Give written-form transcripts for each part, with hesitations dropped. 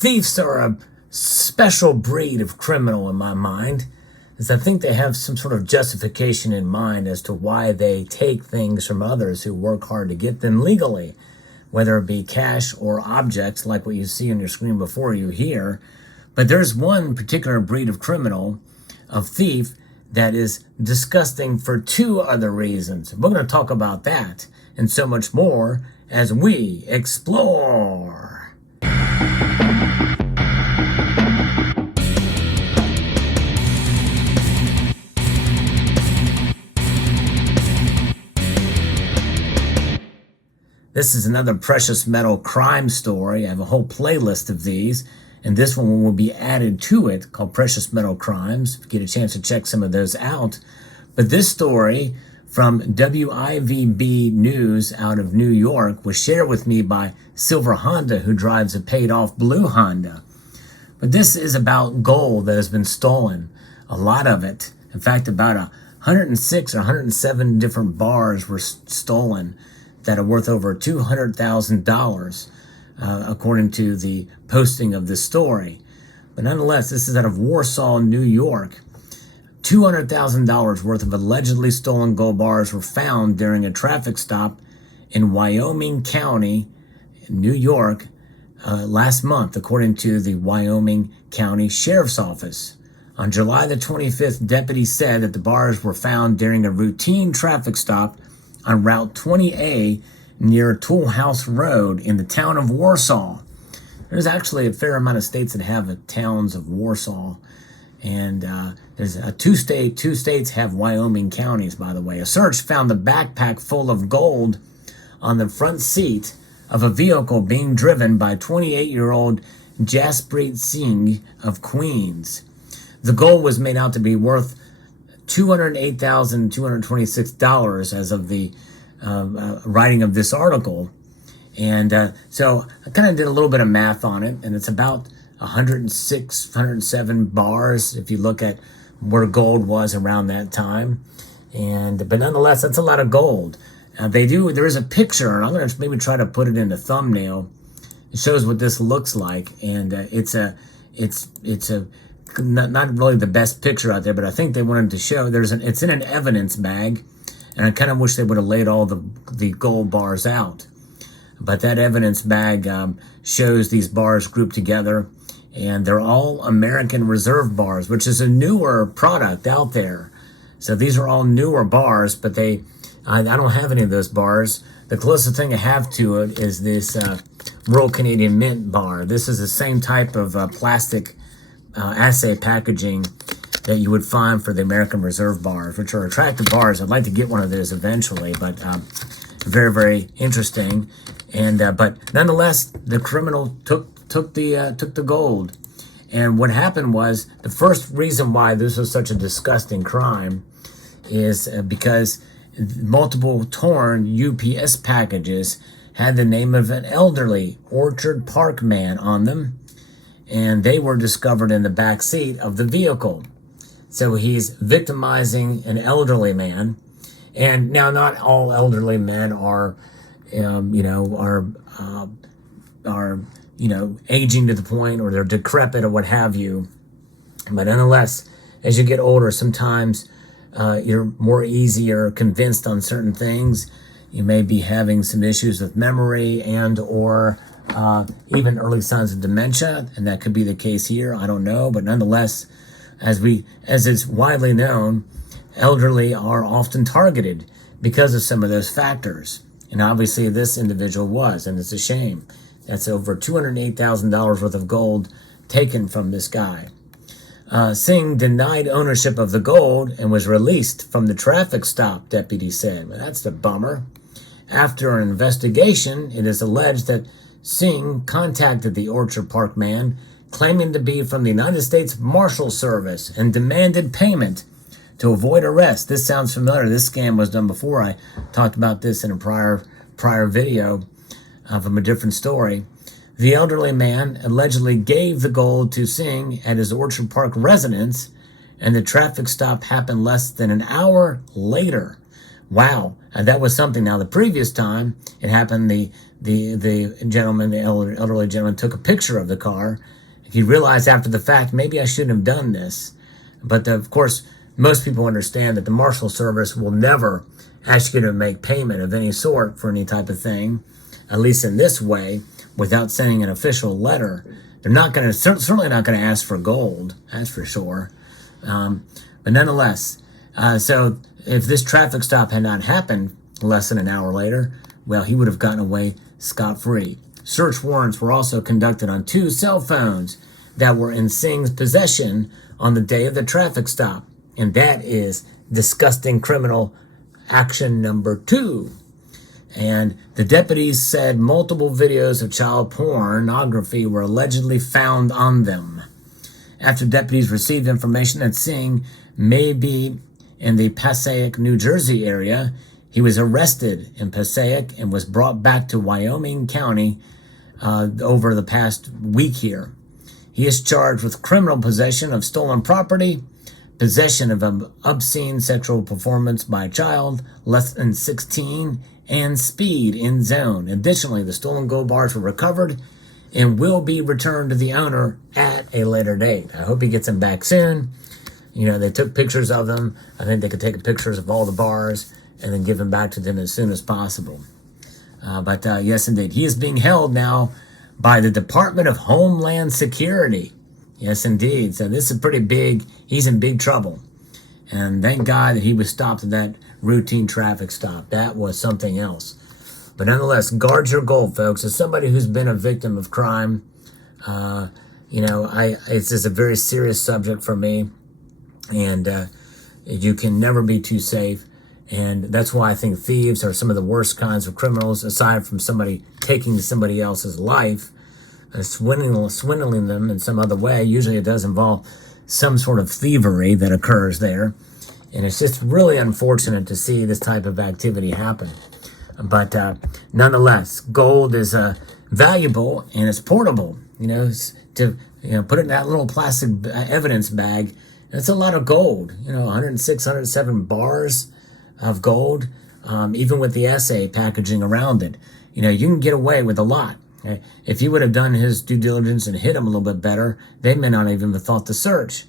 Thieves are a special breed of criminal in my mind, as I think they have some sort of justification in mind as to why they take things from others who work hard to get them legally, whether it be cash or objects like what you see on your screen before you here. But there's one particular breed of criminal, of thief, that is disgusting for two other reasons. We're going to talk about that and so much more as we explore. This is another precious metal crime story. I have a whole playlist of these, and this one will be added to it called Precious Metal Crimes. If you get a chance to check some of those out. But this story from WIVB News out of New York was shared with me by Silver Honda, who drives a paid-off blue Honda. But this is about gold that has been stolen, a lot of it. In fact, about 106 or 107 different bars were stolen that are worth over $200,000, according to the posting of this story. But nonetheless, this is out of Warsaw, New York. $200,000 worth of allegedly stolen gold bars were found during a traffic stop in Wyoming County, New York, last month, according to the Wyoming County Sheriff's Office. On July the 25th, deputies said that the bars were found during a routine traffic stop on Route 20A near Tool House Road in the town of Warsaw. There's actually a fair amount of states that have towns of Warsaw, and there's two states have Wyoming counties, by the way. A search found the backpack full of gold on the front seat of a vehicle being driven by 28-year-old Jaspreet Singh of Queens. The gold was made out to be worth $208,226 as of the writing of this article. And so I kind of did a little bit of math on it, and it's about 106, 107 bars if you look at where gold was around that time. But nonetheless, that's a lot of gold. There is a picture, and I'm going to maybe try to put it in the thumbnail. It shows what this looks like, and it's not really the best picture out there, but I think they wanted to show it's in an evidence bag, and I kind of wish they would have laid all the gold bars out. But that evidence bag shows these bars grouped together, and they're all American Reserve bars, which is a newer product out there. So these are all newer bars, but I don't have any of those bars. The closest thing I have to it is this Royal Canadian Mint bar. This is the same type of plastic assay packaging that you would find for the American Reserve bars, which are attractive bars. I'd like to get one of those eventually, but very, very interesting. But nonetheless, the criminal took the gold. And what happened was, the first reason why this was such a disgusting crime is because multiple torn UPS packages had the name of an elderly Orchard Park man on them, and they were discovered in the back seat of the vehicle. So he's victimizing an elderly man. And now, not all elderly men are aging to the point, or they're decrepit or what have you. But nonetheless, as you get older, sometimes you're more easier convinced on certain things. You may be having some issues with memory or even early signs of dementia, and that could be the case here. I don't know, but nonetheless, as is widely known, elderly are often targeted because of some of those factors. And obviously this individual was, and it's a shame. That's over $208,000 worth of gold taken from this guy. Singh denied ownership of the gold and was released from the traffic stop, deputies said. Well, that's the bummer. After an investigation, it is alleged that Singh contacted the Orchard Park man, claiming to be from the United States Marshal Service, and demanded payment to avoid arrest. This sounds familiar. This scam was done before. I talked about this in a prior video from a different story. The elderly man allegedly gave the gold to Singh at his Orchard Park residence, and the traffic stop happened less than an hour later, Wow, that was something. Now, the previous time it happened, the gentleman, the elderly gentleman, took a picture of the car. He realized after the fact, maybe I shouldn't have done this. But of course, most people understand that the Marshal Service will never ask you to make payment of any sort for any type of thing, at least in this way, without sending an official letter. They're not going to, certainly not going to ask for gold, that's for sure. But nonetheless, so if this traffic stop had not happened less than an hour later, well, he would have gotten away scot-free. Search warrants were also conducted on 2 cell phones that were in Singh's possession on the day of the traffic stop. And that is disgusting criminal action number 2. And the deputies said multiple videos of child pornography were allegedly found on them. After deputies received information that Singh may be in the Passaic, New Jersey area, he was arrested in Passaic and was brought back to Wyoming County over the past week here. He is charged with criminal possession of stolen property, possession of an obscene sexual performance by a child less than 16, and speed in zone. Additionally, the stolen gold bars were recovered and will be returned to the owner at a later date. I hope he gets them back soon. You know, they took pictures of them. I think they could take pictures of all the bars and then give them back to them as soon as possible. But yes, indeed. He is being held now by the Department of Homeland Security. Yes, indeed. So this is pretty big. He's in big trouble. And thank God that he was stopped at that routine traffic stop. That was something else. But nonetheless, guard your gold, folks. As somebody who's been a victim of crime, you know, it's just a very serious subject for me. And you can never be too safe. And that's why I think thieves are some of the worst kinds of criminals, aside from somebody taking somebody else's life, swindling them in some other way. Usually it does involve some sort of thievery that occurs there. And it's just really unfortunate to see this type of activity happen. But nonetheless, gold is valuable and it's portable. You know, to put it in that little plastic evidence bag. It's a lot of gold. You know, 106, 107 bars of gold, even with the assay packaging around it. You know, you can get away with a lot. Okay? If he would have done his due diligence and hit him a little bit better, they may not even have thought to search.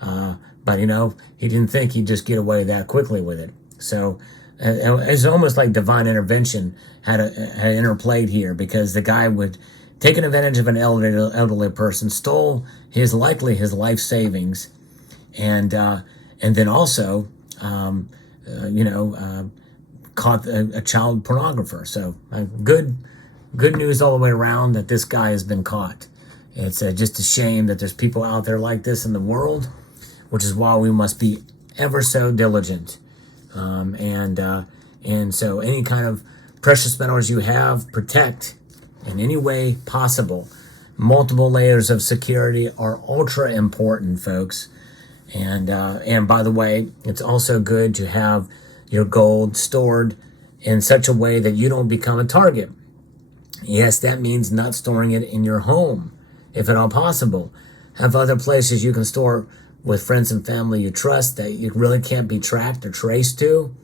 But, you know, he didn't think he'd just get away that quickly with it. So it's almost like divine intervention had interplayed here, because the guy would take advantage of an elderly person, stole his life savings, and then also, caught a child pornographer. So good news all the way around that this guy has been caught. It's just a shame that there's people out there like this in the world, which is why we must be ever so diligent. And so any kind of precious metals you have, protect in any way possible. Multiple layers of security are ultra important, folks. And by the way, it's also good to have your gold stored in such a way that you don't become a target. Yes, that means not storing it in your home, if at all possible. Have other places you can store with friends and family you trust that you really can't be tracked or traced to.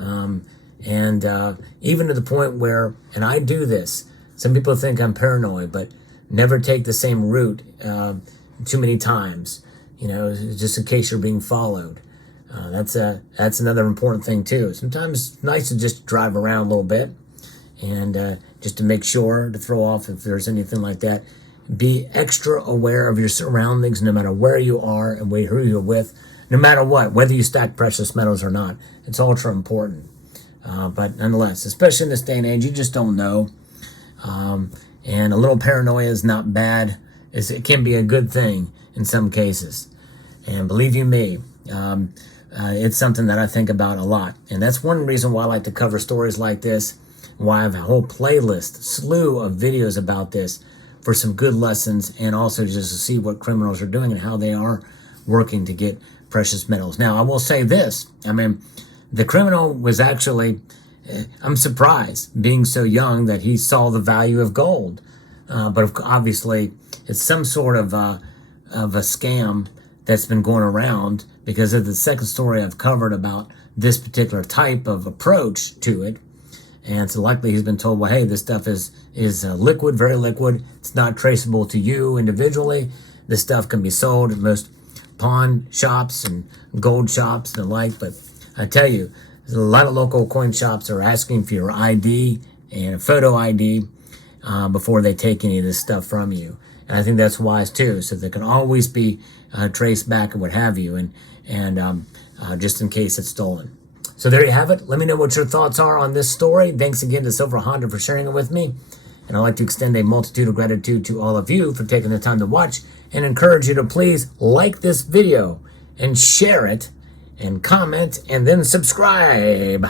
Even to the point where, and I do this, some people think I'm paranoid, but never take the same route too many times, you know, just in case you're being followed. That's another important thing too. Sometimes it's nice to just drive around a little bit and just to make sure, to throw off if there's anything like that. Be extra aware of your surroundings, no matter where you are and who you're with, no matter what, whether you stack precious metals or not. It's ultra important. But nonetheless, especially in this day and age, you just don't know. And a little paranoia is not bad. It can be a good thing in some cases. And believe you me, it's something that I think about a lot. And that's one reason why I like to cover stories like this, why I have a whole playlist, slew of videos about this, for some good lessons, and also just to see what criminals are doing and how they are working to get precious metals. Now, I will say this. I mean, the criminal was actually, I'm surprised, being so young, that he saw the value of gold. But obviously, it's some sort of a scam that's been going around, because of the second story I've covered about this particular type of approach to it. And so likely he's been told, well, hey, this stuff is liquid, very liquid. It's not traceable to you individually. This stuff can be sold at most pawn shops and gold shops and the like. But I tell you, there's a lot of local coin shops are asking for your ID and a photo ID before they take any of this stuff from you. And I think that's wise too, so they can always be traced back and what have you, and just in case it's stolen. So there you have it. Let me know what your thoughts are on this story. Thanks again to Silver Honda for sharing it with me. And I'd like to extend a multitude of gratitude to all of you for taking the time to watch, and encourage you to please like this video and share it and comment and then subscribe.